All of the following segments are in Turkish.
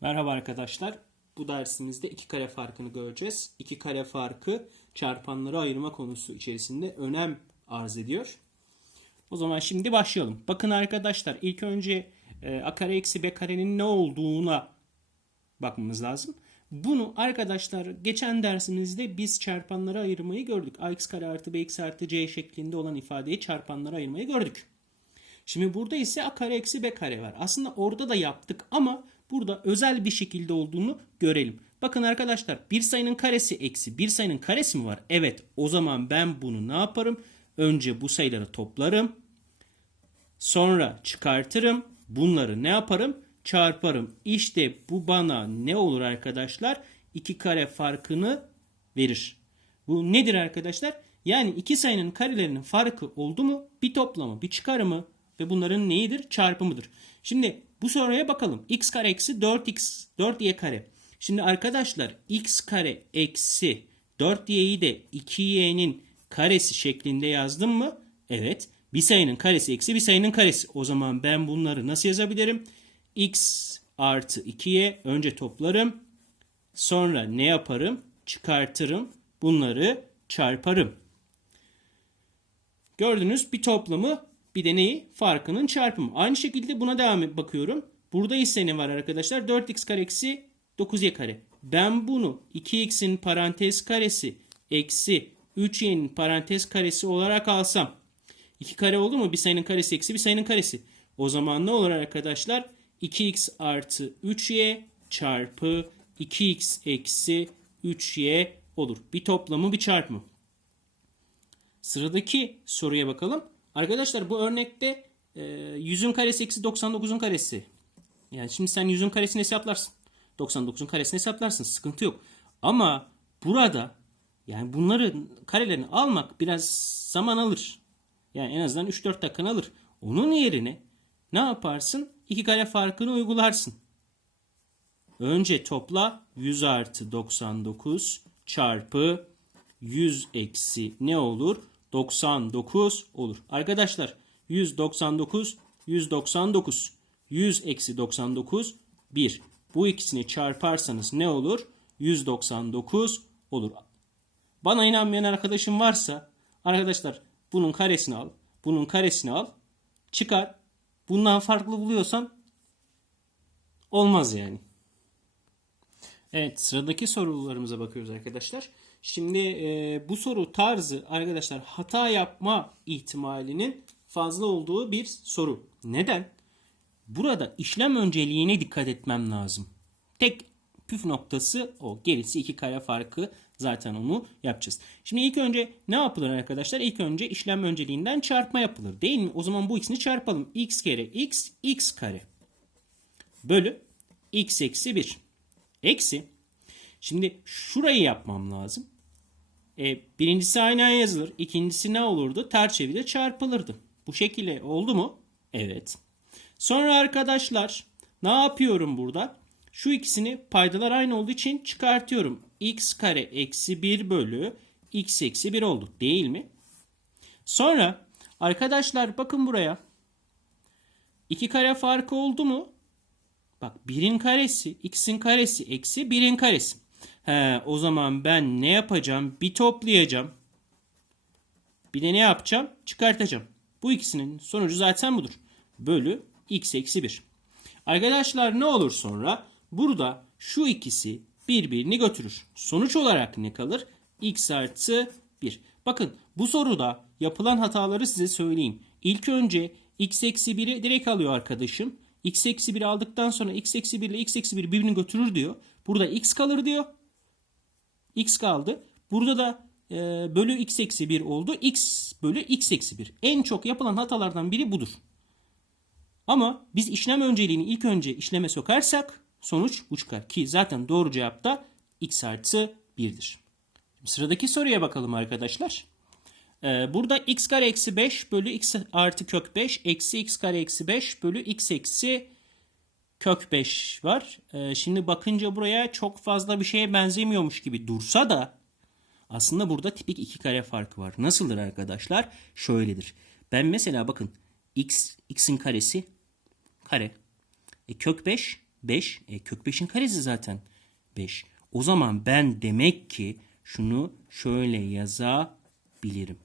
Merhaba arkadaşlar. Bu dersimizde iki kare farkını göreceğiz. İki kare farkı çarpanları ayırma konusu içerisinde önem arz ediyor. O zaman şimdi başlayalım. Bakın arkadaşlar ilk önce e, a kare eksi b karenin ne olduğuna bakmamız lazım. Bunu arkadaşlar geçen dersimizde biz çarpanlara ayırmayı gördük. ax kare artı bx artı c şeklinde olan ifadeyi çarpanlara ayırmayı gördük. Şimdi burada ise a kare eksi b kare var. Aslında orada da yaptık ama burada özel bir şekilde olduğunu görelim. Bakın arkadaşlar bir sayının karesi eksi bir sayının karesi mi var? Evet o zaman ben bunu ne yaparım? Önce bu sayıları toplarım. Sonra çıkartırım. Bunları ne yaparım? Çarparım. İşte bu bana ne olur arkadaşlar? 2 kare farkını verir. Bu nedir arkadaşlar? Yani iki sayının karelerinin farkı oldu mu bir toplamı bir çıkarımı ve bunların neyidir? Çarpımıdır. Şimdi bu soruya bakalım. x kare eksi 4x 4y kare. Şimdi arkadaşlar x kare eksi 4y'yi de 2y'nin karesi şeklinde yazdım mı? Evet. Bir sayının karesi eksi bir sayının karesi. O zaman ben bunları nasıl yazabilirim? x artı 2y önce toplarım. Sonra ne yaparım? Çıkartırım. Bunları çarparım. Gördünüz bir toplamı bir de neyi? Farkının çarpımı. Aynı şekilde buna devam bakıyorum. Burada ise ne var arkadaşlar? 4x kare eksi 9y kare. Ben bunu 2x'in parantez karesi eksi 3y'nin parantez karesi olarak alsam 2 kare oldu mu? Bir sayının karesi eksi bir sayının karesi. O zaman ne olur arkadaşlar? 2x artı 3y çarpı 2x eksi 3y olur. Bir toplamı bir çarpımı. Sıradaki soruya bakalım. Arkadaşlar bu örnekte e, 100'ün karesi eksi 99'un karesi. Yani şimdi sen 100'ün karesini hesaplarsın. 99'un karesini hesaplarsın. Sıkıntı yok. Ama burada yani bunların karelerini almak biraz zaman alır. Yani en azından 3-4 dakikanı alır. Onun yerine ne yaparsın? 2 kare farkını uygularsın. Önce topla 100 artı 99 çarpı 100 eksi ne olur? 99 olur. Arkadaşlar 199 199 100 eksi 99 1. Bu ikisini çarparsanız ne olur? 199 olur. Bana inanmayan arkadaşım varsa arkadaşlar bunun karesini al. Bunun karesini al. Çıkar. Bundan farklı buluyorsan olmaz yani. Evet sıradaki sorularımıza bakıyoruz arkadaşlar. Şimdi e, bu soru tarzı arkadaşlar hata yapma ihtimalinin fazla olduğu bir soru. Neden? Burada işlem önceliğine dikkat etmem lazım. Tek püf noktası o. Gerisi iki kare farkı zaten onu yapacağız. Şimdi ilk önce ne yapılır arkadaşlar? İlk önce işlem önceliğinden çarpma yapılır değil mi? O zaman bu ikisini çarpalım. x kere x, x kare. Bölü x eksi 1. Eksi. Şimdi şurayı yapmam lazım. E, birincisi aynen yazılır. İkincisi ne olurdu? Ters çevirir çarpılırdı. Bu şekilde oldu mu? Evet. Sonra arkadaşlar ne yapıyorum burada? Şu ikisini paydalar aynı olduğu için çıkartıyorum. x kare eksi 1 bölü x eksi 1 oldu. Değil mi? Sonra arkadaşlar bakın buraya. 2 kare farkı oldu mu? Bak 1'in karesi, x'in karesi eksi 1'in karesi. He, o zaman ben ne yapacağım? Bir toplayacağım. Bir de ne yapacağım? Çıkartacağım. Bu ikisinin sonucu zaten budur. Bölü x eksi 1. Arkadaşlar ne olur sonra? Burada şu ikisi birbirini götürür. Sonuç olarak ne kalır? x artı 1. Bakın bu soruda yapılan hataları size söyleyeyim. İlk önce x eksi 1'i direkt alıyor arkadaşım. X eksi 1 aldıktan sonra x eksi 1 ile x eksi 1 birbirini götürür diyor. Burada x kalır diyor. x kaldı. Burada da e, bölü x eksi 1 oldu. x bölü x eksi 1. En çok yapılan hatalardan biri budur. Ama biz işlem önceliğini ilk önce işleme sokarsak sonuç bu çıkar. Ki zaten doğru cevap da x artı 1'dir. Sıradaki soruya bakalım arkadaşlar. Ee, burada x kare eksi 5 bölü x artı kök 5 eksi x kare eksi 5 bölü x eksi kök 5 var. Ee, şimdi bakınca buraya çok fazla bir şeye benzemiyormuş gibi dursa da aslında burada tipik iki kare farkı var. Nasıldır arkadaşlar? Şöyledir. Ben mesela bakın x x'in karesi kare. E, kök 5 5. E, kök 5'in karesi zaten 5. O zaman ben demek ki şunu şöyle yazabilirim.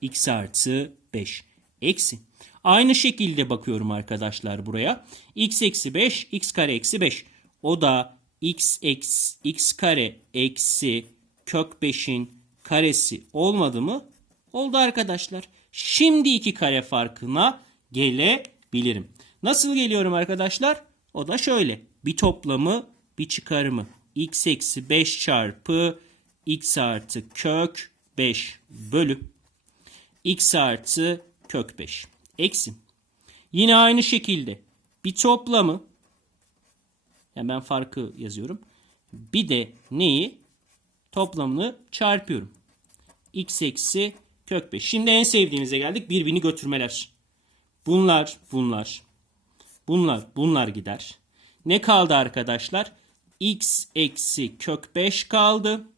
X artı 5 eksi. Aynı şekilde bakıyorum arkadaşlar buraya. x eksi 5 x kare eksi 5. O da x eksi x kare eksi kök 5'in karesi olmadı mı? Oldu arkadaşlar. Şimdi iki kare farkına gelebilirim. Nasıl geliyorum arkadaşlar? O da şöyle. Bir toplamı bir çıkarımı. x eksi 5 çarpı x artı kök 5 bölü x artı kök 5 eksi. Yine aynı şekilde bir toplamı yani ben farkı yazıyorum. Bir de neyi? Toplamını çarpıyorum. x eksi kök 5. Şimdi en sevdiğimize geldik. Birbirini götürmeler. Bunlar, bunlar. Bunlar, bunlar gider. Ne kaldı arkadaşlar? x eksi kök 5 kaldı.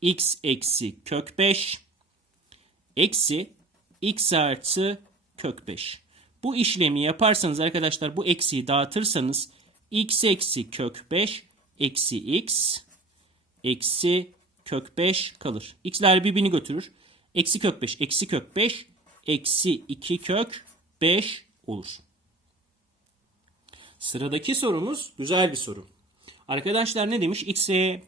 x eksi kök 5 eksi x artı kök 5. Bu işlemi yaparsanız arkadaşlar bu eksiyi dağıtırsanız x eksi kök 5 eksi x eksi kök 5 kalır. x'ler birbirini götürür. Eksi kök 5 eksi kök 5 eksi 2 kök 5 olur. Sıradaki sorumuz güzel bir soru. Arkadaşlar ne demiş? X ve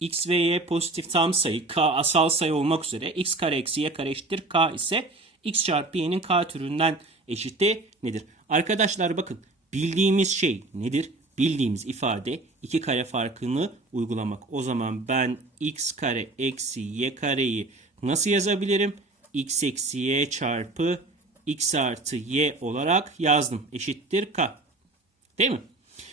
x ve y pozitif tam sayı k asal sayı olmak üzere x kare eksi y kare eşittir k ise x çarpı y'nin k türünden eşiti nedir? Arkadaşlar bakın bildiğimiz şey nedir? Bildiğimiz ifade iki kare farkını uygulamak. O zaman ben x kare eksi y kareyi nasıl yazabilirim? x eksi y çarpı x artı y olarak yazdım. Eşittir k. Değil mi?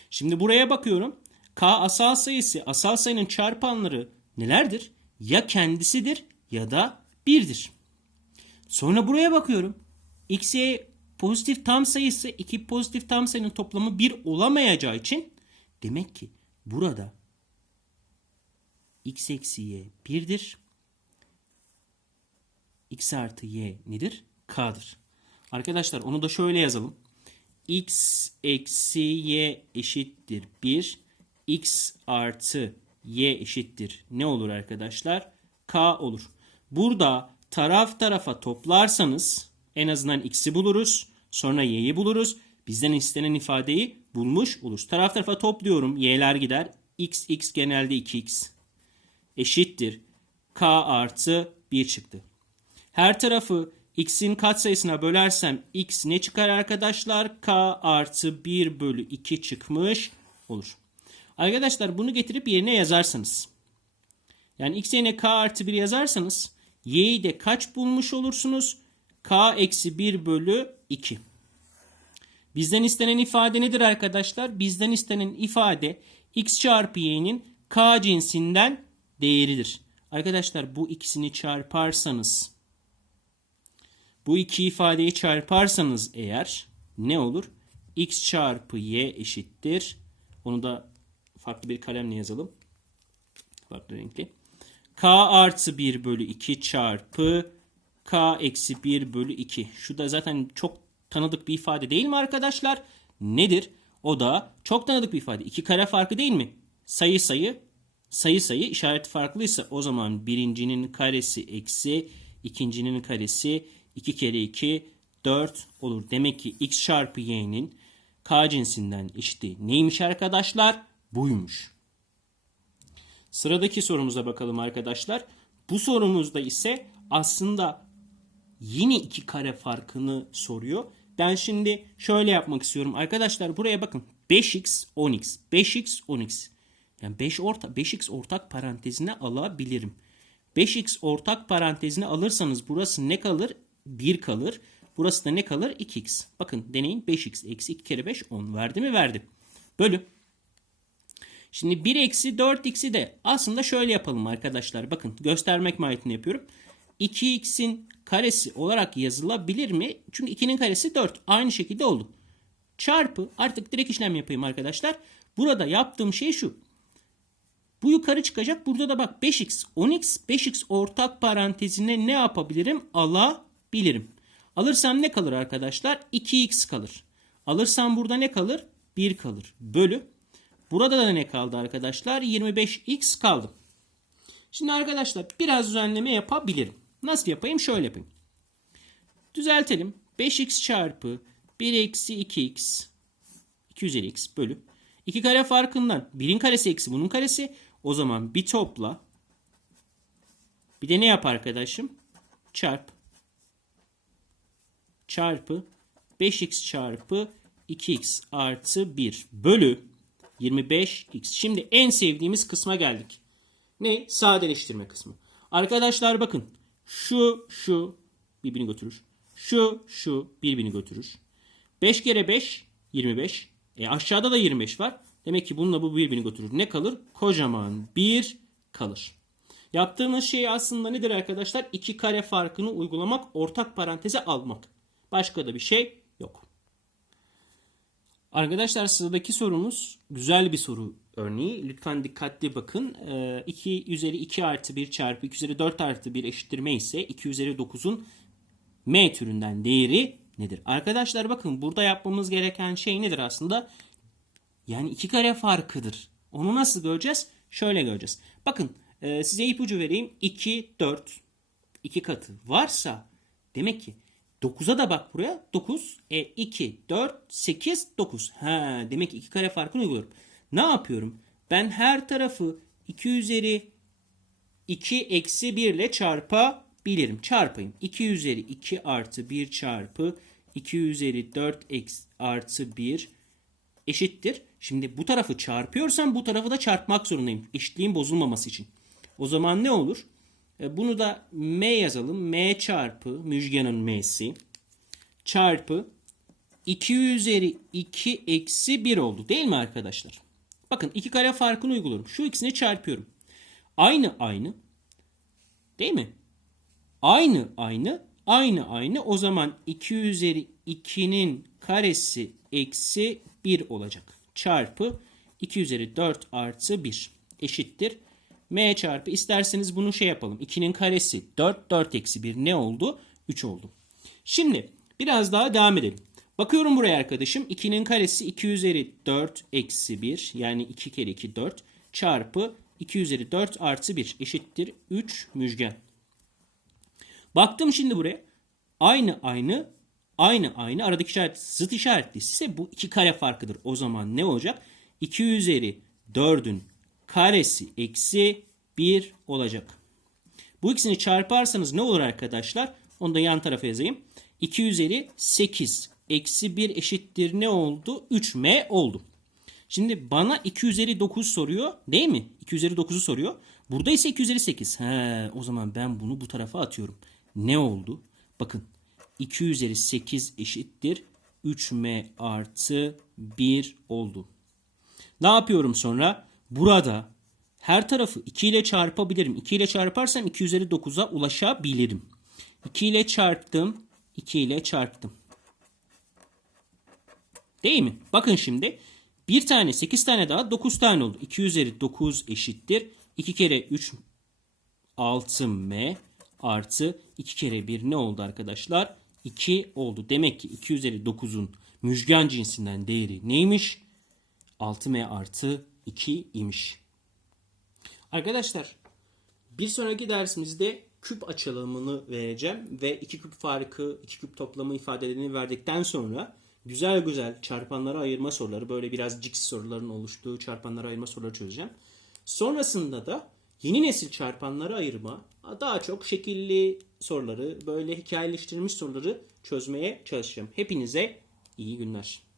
Şimdi buraya bakıyorum. K asal sayısı, asal sayının çarpanları nelerdir? Ya kendisidir ya da 1'dir. Sonra buraya bakıyorum. X, Y pozitif tam sayısı iki pozitif tam sayının toplamı 1 olamayacağı için demek ki burada x eksi y 1'dir. x artı y nedir? K'dır. Arkadaşlar onu da şöyle yazalım. x eksi y eşittir 1 x artı y eşittir ne olur arkadaşlar? k olur. Burada taraf tarafa toplarsanız en azından x'i buluruz. Sonra y'yi buluruz. Bizden istenen ifadeyi bulmuş oluruz. Taraf tarafa topluyorum. y'ler gider. x x genelde 2x eşittir. k artı 1 çıktı. Her tarafı x'in katsayısına bölersem x ne çıkar arkadaşlar? k artı 1 bölü 2 çıkmış olur. Arkadaşlar bunu getirip yerine yazarsanız. Yani x yerine k artı 1 yazarsanız y'yi de kaç bulmuş olursunuz? k eksi 1 bölü 2. Bizden istenen ifade nedir arkadaşlar? Bizden istenen ifade x çarpı y'nin k cinsinden değeridir. Arkadaşlar bu ikisini çarparsanız bu iki ifadeyi çarparsanız eğer ne olur? x çarpı y eşittir. Onu da farklı bir kalemle yazalım. Farklı renkli. k artı 1 bölü 2 çarpı k eksi 1 bölü 2. Şu da zaten çok tanıdık bir ifade değil mi arkadaşlar? Nedir? O da çok tanıdık bir ifade. İki kare farkı değil mi? Sayı sayı sayı sayı işareti farklıysa o zaman birincinin karesi eksi ikincinin karesi 2 kere 2 4 olur. Demek ki x çarpı y'nin k cinsinden eşiti neymiş arkadaşlar? Buymuş. Sıradaki sorumuza bakalım arkadaşlar. Bu sorumuzda ise aslında yine iki kare farkını soruyor. Ben şimdi şöyle yapmak istiyorum. Arkadaşlar buraya bakın. 5x 10x. 5x 10x. Yani 5 orta 5x ortak parantezine alabilirim. 5x ortak parantezine alırsanız burası ne kalır? 1 kalır. Burası da ne kalır? 2x. Bakın deneyin 5x eksi 2 kere 5 10 verdi mi? Verdi. Bölü. Şimdi 1 eksi 4x'i de aslında şöyle yapalım arkadaşlar. Bakın göstermek mahiyetini yapıyorum. 2x'in karesi olarak yazılabilir mi? Çünkü 2'nin karesi 4. Aynı şekilde oldu. Çarpı artık direkt işlem yapayım arkadaşlar. Burada yaptığım şey şu. Bu yukarı çıkacak. Burada da bak 5x, 10x, 5x ortak parantezine ne yapabilirim? Alabilirim. Alırsam ne kalır arkadaşlar? 2x kalır. Alırsam burada ne kalır? 1 kalır. Bölü. Burada da ne kaldı arkadaşlar? 25x kaldı. Şimdi arkadaşlar biraz düzenleme yapabilirim. Nasıl yapayım? Şöyle yapayım. Düzeltelim. 5x çarpı 1 eksi 2x 2 üzeri x bölü. 2 kare farkından 1'in karesi eksi bunun karesi. O zaman bir topla. Bir de ne yap arkadaşım? Çarp. Çarpı 5x çarpı 2x artı 1 bölü 25x. Şimdi en sevdiğimiz kısma geldik. Ne? Sadeleştirme kısmı. Arkadaşlar bakın. Şu, şu birbirini götürür. Şu, şu birbirini götürür. 5 kere 5 25. E aşağıda da 25 var. Demek ki bununla bu birbirini götürür. Ne kalır? Kocaman 1 kalır. Yaptığımız şey aslında nedir arkadaşlar? İki kare farkını uygulamak, ortak paranteze almak. Başka da bir şey. Arkadaşlar sıradaki sorumuz güzel bir soru örneği. Lütfen dikkatli bakın. Ee, 2 üzeri 2 artı 1 çarpı 2 üzeri 4 artı 1 eşittir m ise 2 üzeri 9'un m türünden değeri nedir? Arkadaşlar bakın burada yapmamız gereken şey nedir aslında? Yani iki kare farkıdır. Onu nasıl göreceğiz? Şöyle göreceğiz. Bakın e, size ipucu vereyim. 2, 4, 2 katı varsa demek ki 9'a da bak buraya. 9, e 2, 4, 8, 9. Ha, demek ki iki kare farkını uyguluyorum. Ne yapıyorum? Ben her tarafı 2 üzeri 2 eksi 1 ile çarpabilirim. Çarpayım. 2 üzeri 2 artı 1 çarpı 2 üzeri 4 eksi artı 1 eşittir. Şimdi bu tarafı çarpıyorsam bu tarafı da çarpmak zorundayım. Eşitliğin bozulmaması için. O zaman ne olur? E, Bunu da m yazalım. m çarpı müjganın m'si çarpı 2 üzeri 2 eksi 1 oldu. Değil mi arkadaşlar? Bakın iki kare farkını uyguluyorum. Şu ikisini çarpıyorum. Aynı aynı. Değil mi? Aynı aynı. Aynı aynı. O zaman 2 üzeri 2'nin karesi eksi 1 olacak. Çarpı 2 üzeri 4 artı 1 eşittir. M çarpı isterseniz bunu şey yapalım. 2'nin karesi 4. 4 eksi 1 ne oldu? 3 oldu. Şimdi biraz daha devam edelim. Bakıyorum buraya arkadaşım. 2'nin karesi 2 üzeri 4 eksi 1 yani 2 kere 2 4 çarpı 2 üzeri 4 artı 1 eşittir 3 müjgan. Baktım şimdi buraya. Aynı aynı aynı aynı aradaki işaret zıt işaretli ise bu iki kare farkıdır. O zaman ne olacak? 2 üzeri 4'ün karesi eksi 1 olacak. Bu ikisini çarparsanız ne olur arkadaşlar? Onu da yan tarafa yazayım. 2 üzeri 8 eksi 1 eşittir ne oldu? 3m oldu. Şimdi bana 2 üzeri 9 soruyor değil mi? 2 üzeri 9'u soruyor. Burada ise 2 üzeri 8. He, o zaman ben bunu bu tarafa atıyorum. Ne oldu? Bakın 2 üzeri 8 eşittir 3m artı 1 oldu. Ne yapıyorum sonra? Burada her tarafı 2 ile çarpabilirim. 2 ile çarparsam 2 üzeri 9'a ulaşabilirim. 2 ile çarptım. 2 ile çarptım. Değil mi? Bakın şimdi. Bir tane 8 tane daha 9 tane oldu. 2 üzeri 9 eşittir. 2 kere 3 6m artı 2 kere 1 ne oldu arkadaşlar? 2 oldu. Demek ki 2 üzeri 9'un müjgan cinsinden değeri neymiş? 6m artı 2 imiş. Arkadaşlar bir sonraki dersimizde küp açılımını vereceğim ve iki küp farkı, iki küp toplamı ifadelerini verdikten sonra güzel güzel çarpanlara ayırma soruları, böyle biraz cix soruların oluştuğu çarpanlara ayırma soruları çözeceğim. Sonrasında da yeni nesil çarpanlara ayırma, daha çok şekilli soruları, böyle hikayeleştirilmiş soruları çözmeye çalışacağım. Hepinize iyi günler.